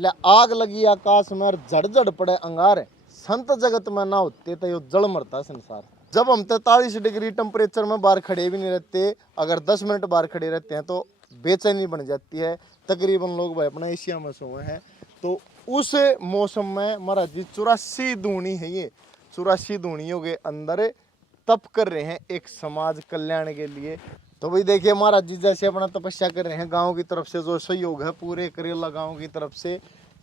बोले आग लगी आकाश में झड़ पड़े अंगार, संत जगत में ना होते तो यो जल मरता संसार। जब हम 43 डिग्री टेम्परेचर में बाहर खड़े भी नहीं रहते, अगर 10 मिनट बाहर खड़े रहते हैं तो बेचैनी बन जाती है। तकरीबन लोग भाई अपना एशिया में सोए हैं, तो उस मौसम में महाराज जी 84 दूनी है, ये 84 दूनियों के अंदर तप कर रहे हैं एक समाज कल्याण के लिए। तो भाई देखिए महाराज जी जैसे अपना तपस्या कर रहे हैं, गांव की तरफ से जो सहयोग है पूरे करेला गांव की तरफ से,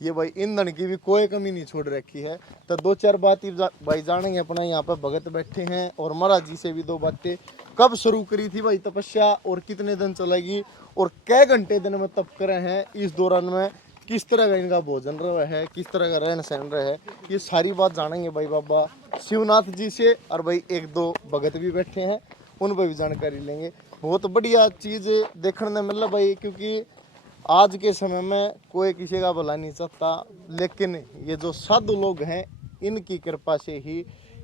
ये भाई ईंधन की भी कोई कमी नहीं छोड़ रखी है। तो दो चार बात भाई जानेंगे, अपना यहाँ पे भगत बैठे हैं और महाराज जी से भी दो बातें। कब शुरू करी थी भाई तपस्या और कितने दिन चलेगी और कै घंटे दिन में तप करे हैं, इस दौरान में किस तरह का इनका भोजन रहा है, किस तरह का रहन सहन रहा है, ये सारी बात जानेंगे भाई बाबा शिवनाथ जी से। और भाई एक दो भगत भी बैठे हैं, उन पर भी जानकारी लेंगे। बहुत बढ़िया चीज़ देखने में मिला भाई, क्योंकि आज के समय में कोई किसी का भला नहीं चाहता, लेकिन ये जो साधु लोग हैं इनकी कृपा से ही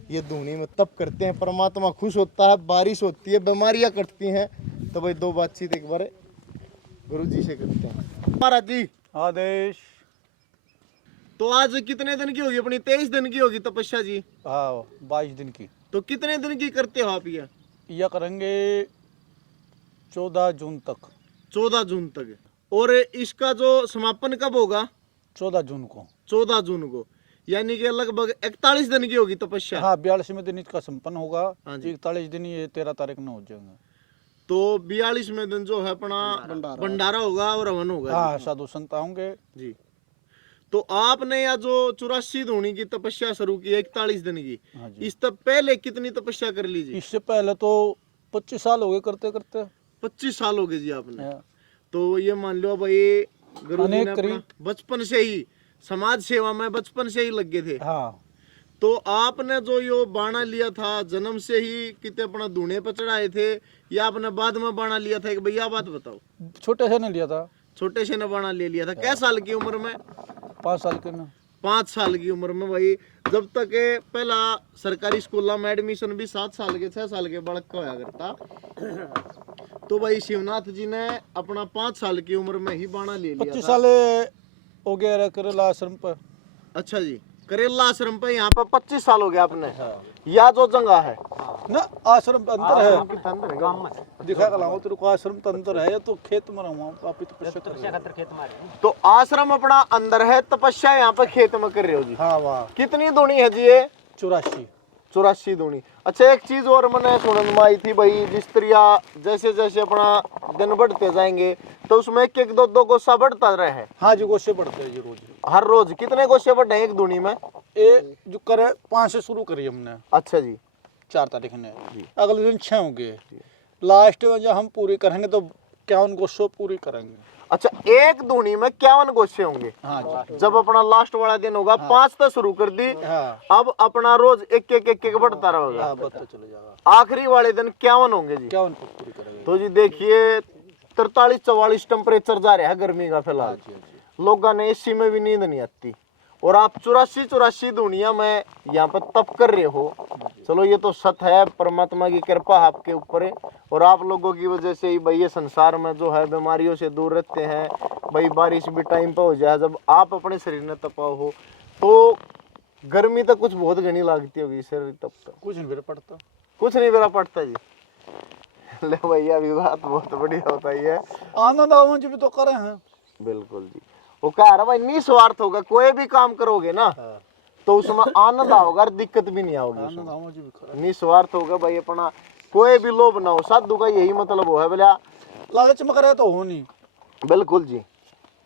ये धूनी में तप करते हैं, परमात्मा खुश होता है, बारिश होती है, बीमारियां कटती हैं। तो भाई दो बातचीत एक बार गुरु जी से करते हैं। महाराज जी आदेश। तो आज कितने दिन की होगी अपनी? 23 दिन की होगी तपस्या जी। हाँ 22 दिन की। तो कितने दिन की करते हो आप? यह करेंगे 14 जून तक। 14 जून तक। और इसका जो समापन कब होगा? 14 जून को। 14 जून को, यानी कि लगभग 41 दिन की होगी तपस्या। हाँ 42वें दिन इसका संपन्न होगा। हाँ जी। 41 दिन ये 13 तारीख में हो जाएंगे। तो 42वें दिन जो है अपना भंडारा होगा और हवन होगा। हाँ साधु संत आएंगे जी। तो आपने या जो 84 धूनी की तपस्या शुरू की 41 दिन की, हाँ जी। इस तब पहले कितनी तपस्या कर लीजिए? इससे पहले तो 25 साल हो गए करते करते। 25 साल हो गए जी आपने। हाँ। तो ये मान लो भाई गुरु जी ने अपना बचपन से ही समाज सेवा में बचपन से ही लगे थे। हाँ। तो आपने जो यो बाणा लिया था जन्म से ही कितने अपना धूने पर चढ़ाए थे, या आपने बाद में बाणा लिया था? कि भैया बात बताओ। छोटे से ने लिया था। छोटे से ने बाणा ले लिया था। कै साल की उम्र में? 5 साल के ना। 5 साल की उम्र में भाई। जब तक पहला सरकारी स्कूल में एडमिशन भी 7 साल के 6 साल के बालक का होया करता। तो भाई शिवनाथ जी ने अपना 5 साल की उम्र में ही बाणा ले लिया। 25 साल हो गया करेला आश्रम पर। अच्छा जी, करेला आश्रम पे यहाँ पर 25 साल हो गया आपने। हाँ। या जो जगह है ना आश्रम अंतर है, गांव में दिखा कर तेरे को आश्रम तो अंदर है, या तो खेत में रहूँ आप तो आश्रम अपना अंदर है, तपस्या यहाँ पर खेत में कर रहे हो जी। हाँ वाह। कितनी दूनी है जी ये? 84 दूनी। अच्छा एक चीज और मैंने सुनने में आई थी भाई, जिस तरह जैसे जैसे अपना दिन बढ़ते जाएंगे तो उसमें एक एक दो दो गोसा बढ़ता रहे। हाँ जी गोशे बढ़ते हैं रोज। हर रोज कितने गोशे बढ़े एक दूनी में? ये जो करे 5 से शुरू करी हमने। अच्छा जी। 4 तारीख ने, अगले दिन 6 होंगे। लास्ट में जब हम पूरी करेंगे तो 51 गोशे पूरी करेंगे। अच्छा एक दूनी में 51 गोशे होंगे। हाँ जी। जब अपना लास्ट वाला दिन होगा। हाँ। 5 तो शुरू कर दी। हाँ। अब अपना रोज एक एक बढ़ता रहेगा। हाँ, बढ़ता चले जाएगा। आखिरी वाले दिन 51 होंगे जी। 51 पूरी करेंगे। तो जी देखिए 43-44 टेम्परेचर जा रहा है गर्मी का फिलहाल। लोगों ने एसी में भी नींद नहीं आती, और आप 84 दुनिया में यहाँ पर तप कर रहे हो। चलो ये तो सत्य है, परमात्मा की कृपा आपके ऊपर है, और आप लोगों की वजह से ही भाई ये संसार में जो है बीमारियों से दूर रहते हैं। भाई बारिश भी टाइम पे हो जाए, जब आप अपने शरीर में तपा हो तो गर्मी तो कुछ बहुत घनी लगती होगी शरीर तप तो। कुछ नहीं पड़ता। कुछ नहीं मेरा पड़ता जी। ले भैया भी बात बहुत बढ़िया होता है। आनंद आवन जी भी तो करे हैं। बिल्कुल जी। वो कह रहा भाई निस्वार्थ होगा, कोई भी काम करोगे ना तो उसमें आनंद आओगा, दिक्कत भी नहीं आओगी। निस्वार्थ होगा भाई, अपना कोई भी लोभ ना हो। साधु का यही मतलब हो है बोला, लालच में करे तो हो नहीं। बिल्कुल जी।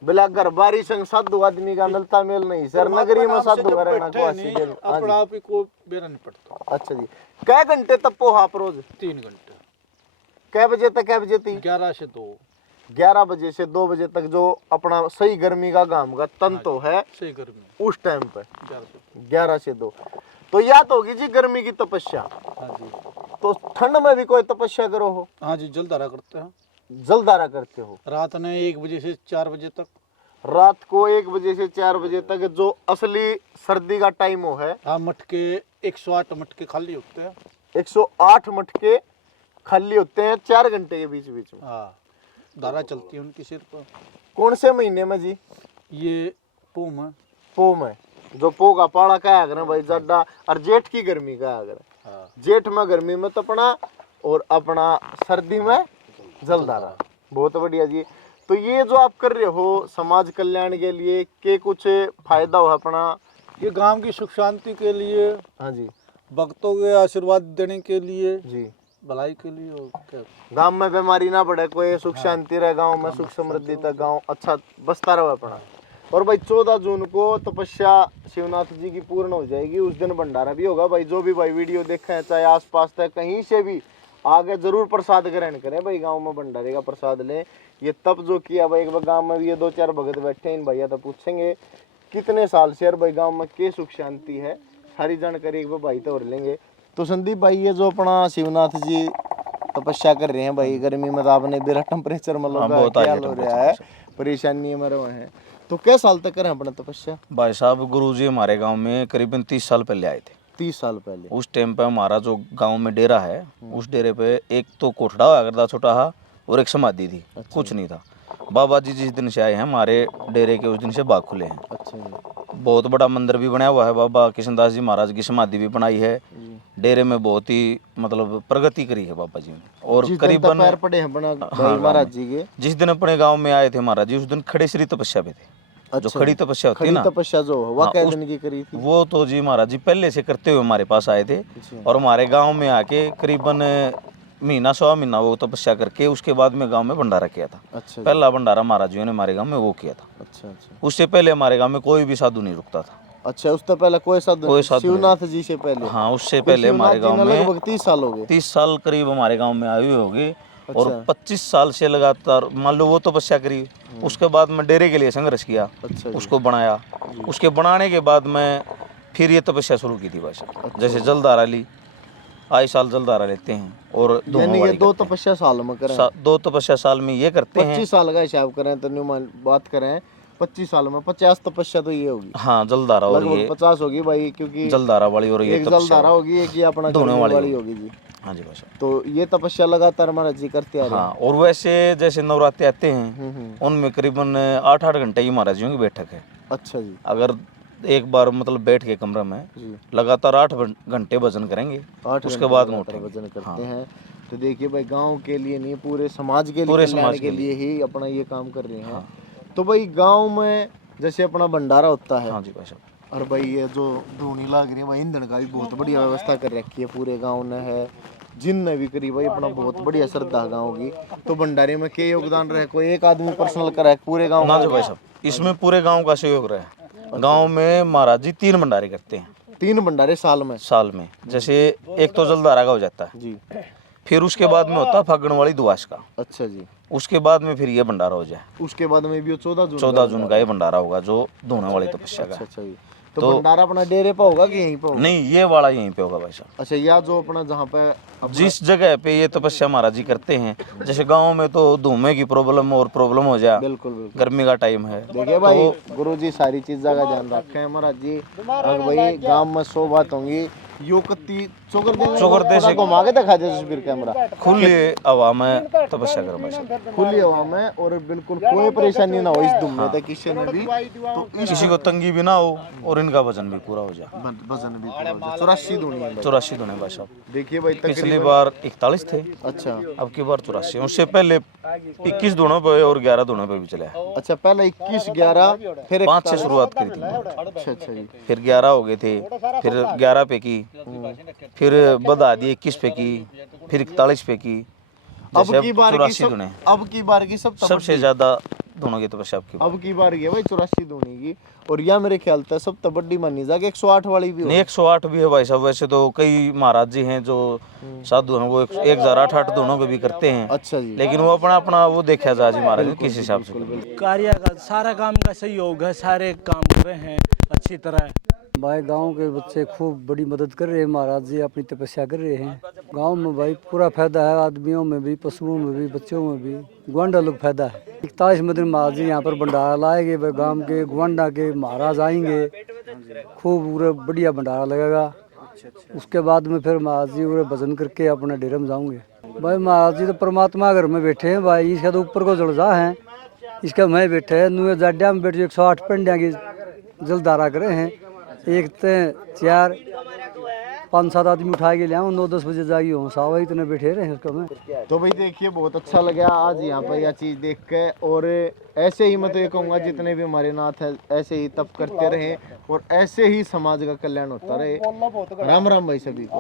बोला घर बारी संग साधु आदमी का मिलता मेल नहीं सर, नगरी में साधु का रहना अपना आप ही को बेरा नहीं पड़ता। अच्छा जी। कै घंटे तपो आप रोज? 3 घंटे। कै बजे तक? कै बजे थी? 11 से 2। 11 बजे से 2 बजे तक जो अपना सही गर्मी का घाम का तन तो है सही गर्मी उस टाइम पे 11 से 2। तो या तो होगी जी गर्मी की तपस्या। हाँ जी। तो ठंड में भी कोई तपस्या करो हो? हाँ जी जलधारा करते हैं। जलधारा करते हो? रात ने 1 बजे से 4 बजे तक। रात को 1 बजे से 4 बजे तक जो असली सर्दी का टाइम हो है। हाँ मटके 108 मटके खाली होते हैं। 108 मटके खाली होते हैं 4 घंटे के बीच बीच में। हाँ धारा चलती है उनकी सिर पर। कौन से महीने में जी? ये पू में पो में, जो पो का पाड़ा का है भाई जड्डा, और जेठ की गर्मी का है हाँ। जेठ में गर्मी में तपना और अपना सर्दी में जलधारा। बहुत बढ़िया जी। तो ये जो आप कर रहे हो समाज कल्याण के लिए, के कुछ फायदा हो अपना? ये गांव की सुख शांति के लिए, हाँ जी भक्तों के आशीर्वाद देने के लिए, जी, भलाई के लिए। और क्या, गांव में बीमारी ना बढ़े, कोई सुख शांति रहे गांव में, सुख समृद्धि तक गांव अच्छा बसता रहे अपना। और भाई 14 जून को तपस्या शिवनाथ जी की पूर्ण हो जाएगी, उस दिन भंडारा भी होगा भाई। जो भी भाई वीडियो देखे हैं, चाहे आसपास तक कहीं से भी आगे जरूर प्रसाद ग्रहण करें भाई, गांव में भंडारे का प्रसाद लें। ये तप जो किया भाई, एक बार गांव में भी ये 2-4 भगत बैठे हैं, इन भैया तो पूछेंगे कितने साल से यार भाई गांव में के सुख शांति है, सारी जानकारी एक बार भाई तो और लेंगे। तो संदीप भाई, ये जो अपना शिवनाथ जी तपस्या कर रहे हैं भाई, गर्मी में तो आपने बेरा टेम्परेचर में लोग क्या हो रहा है, परेशानी में रहे हैं, तो क्या साल तक करें अपना तपस्या? भाई साहब, गुरुजी हमारे गांव में करीबन 30 साल पहले आए थे। 30 साल पहले? उस टाइम पे हमारा जो गांव में डेरा है, उस डेरे पे एक तो कोठड़ा हुआ करता छोटा हा, और एक समाधि थी। अच्छा। कुछ नहीं था। बाबा जी जिस दिन से आए हैं हमारे डेरे के, उस दिन से बाग खुले हैं। अच्छा जी। बहुत बड़ा मंदिर भी बनाया हुआ है, बाबा किशनदास जी महाराज की समाधि भी बनाई है। डेरे में बहुत ही मतलब प्रगति करी है बाबा जी ने। और करीबन पैर पड़े हैं बना भाई महाराज जी के, जिस दिन अपने गाँव में आए थे महाराज जी, उस दिन खड़े श्री तपस्या पे थे। जो खड़ी तपस्या होती है ना, तपस्या जो वो कै दिन की करी थी? वो तो जी महाराज जी पहले से करते हुए हमारे पास आए थे, और हमारे गांव में आके करीबन महीना 1.25 महीना वो तपस्या करके उसके बाद में गांव में भंडारा किया था। अच्छा। पहला भंडारा महाराज जी ने हमारे गांव में वो किया था। अच्छा अच्छा। उससे पहले हमारे गांव में कोई भी साधु नहीं रुकता था। अच्छा, उससे पहले कोई साधु शिवनाथ जी से पहले? हाँ, उससे पहले हमारे गाँव में लगभग 30 साल हो गए। 30 साल करीब हमारे गाँव में आए हुए होंगे। और 25 साल से लगातार मान लो वो तपस्या करी। उसके बाद मैं डेरे के लिए संघर्ष किया। अच्छा। उसको बनाया। उसके बनाने के बाद मैं फिर ये तपस्या शुरू की थी भाई साहब। जैसे जलधारा ली, आए साल जलधारा लेते हैं। और यानी ये 2 तपस्या साल में करें? 2 तपस्या साल में ये करते हैं। 25 साल का हिसाब करें तो न्यूमान बात करें, 25 साल में 50 तपस्या तो ये होगी। हाँ, जलधारा और ये 50 होगी भाई, क्योंकि जलधारा वाली और ये एक जलधारा होगी, एक ये अपना धोने वाली होगी जी। हाँ जी भाई साहब। तो ये तपस्या लगातार महाराज जी करते आ रहे हैं। हाँ, और वैसे जैसे नवरात्रि आते हैं, उनमें करीबन 8-8 घंटे की महाराज जी की बैठक है। अच्छा जी। अगर एक बार मतलब बैठ के कमरे में लगातार 8 घंटे भजन करेंगे, उसके बाद में उठेंगे। भजन करते हैं। तो देखिए भाई, गांव के लिए नहीं, पूरे समाज के लिए, पूरे समाज के लिए ही अपना ये काम कर रहे हैं। तो भाई गांव में जैसे अपना भंडारा होता है। हाँ जी भाई साहब। और भाई ये जो धूनी लग रही है भाई, ईंधन का भी बहुत बढ़िया व्यवस्था कर रखी है पूरे गांव ने है, जिन ने भी करी भाई, अपना बहुत बढ़िया श्रद्धा गांव की। तो भंडारे में क्या योगदान रहे, कोई एक आदमी पर्सनल करा है पूरे गांव ना जी भाई साहब, इसमें पूरे गांव का सहयोग रहे। गांव में महाराज जी 3 भंडारे करते हैं। 3 भंडारे साल में? जैसे एक तो जलधारा का हो जाता है जी, फिर उसके बाद में होता है फागण वाली दुआस का। अच्छा जी। उसके बाद में फिर ये भंडारा हो जाए। उसके बाद में भी 14 जून का ये भंडारा होगा, जो धोने वाली तपस्या का। अच्छा जी। तो भंडारा अपना डेरे पे होगा कि यहीं पे होगा? नहीं, ये वाला यहीं पे होगा भाई साहब। अच्छा, या जो अपना जहाँ पे जिस जगह पे ये तपस्या महाराज जी करते हैं, जैसे गांव में तो धुएं की प्रॉब्लम और प्रॉब्लम हो जाए। बिल्कुल बिल्कुल। गर्मी का टाइम है। देखिए भाई, गुरुजी सारी चीज़ों का ध्यान रखे हैं महाराज जी। और भाई गांव में 100 बात होंगी, यो कत्ती चोकर दे से घुमा के दिखा दे तस्वीर कैमरा। खुली हवा में तपस्या करो भाई साहब, खुली हवा में, और बिल्कुल कोई परेशानी ना हो इस धुएं में, किसी ने भी, तो किसी को तंगी भी ना हो और इनका वजन भी पूरा हो जाए। वजन भी पूरा हो जाए। 84 धुनी है भाई। 84 धुने भाई साहब। देखिए भाई, पिछली बार 41 थे। अच्छा। अब की बार 84। उससे पहले 21 धुनों पे और 11 धुनों पे भी चला है। अच्छा, पहले 21, 11, फिर 5 से शुरुआत करी थी। अच्छा अच्छा जी। फिर 11 हो गए थे, फिर 11 पे की, फिर बधा दी 21 पे की, फिर 41 पे की। अब की बार की 84 धुने। अब की बार की सबसे ज्यादा धुनों की तपस्या अब की बार है भाई 84 धोनी की। और यह मेरे ख्याल से सब तो बड़ी मानी जाएगी 108 वाली भी हो। नहीं, 108 भी है भाई साहब। वैसे तो कई महाराज जी हैं जो साधु हैं, वो 1008 दोनों के भी करते हैं। अच्छा जी। लेकिन वो अपना अपना वो देखा जा जी महाराज किस हिसाब से। कार्य का सारा काम का सहयोग है, सारे काम कर रहे हैं अच्छी तरह। भाई गांव के बच्चे खूब बड़ी मदद कर रहे हैं, महाराज जी अपनी तपस्या कर रहे हैं। गांव में भाई पूरा फायदा है, आदमियों में भी, पशुओं में भी, बच्चों में भी, ग्वांडा लोग फायदा है। 41 में दिन महाराज जी यहाँ पर भंडारा लाएंगे, गांव के ग्वांडा के महाराज आएंगे, खूब पूरे बढ़िया भंडारा लगेगा। उसके बाद में फिर महाराज जी पूरे भजन करके अपने डेरे में जाऊंगे। भाई महाराज जी तो परमात्मा घर में बैठे हैं भाई, इसका तो ऊपर को जड़जा है, इसका मैं बैठे हैं नुए जाड्या में बैठे 108 पेंडिया की जलधारा करे हैं। एक ते 4 5 7 आदमी उठा के ले आऊँ, 9 10 बजे जागी हूँ, सावा इतने बैठे रहे हैं उसका में। तो भाई देखिए बहुत अच्छा लगा आज यहाँ पर यह चीज़ देख के, और ऐसे ही मैं तो ये कहूँगा जितने भी हमारे नाथ है ऐसे ही तप करते रहें और ऐसे ही समाज का कल्याण होता रहे। राम राम भाई सभी को।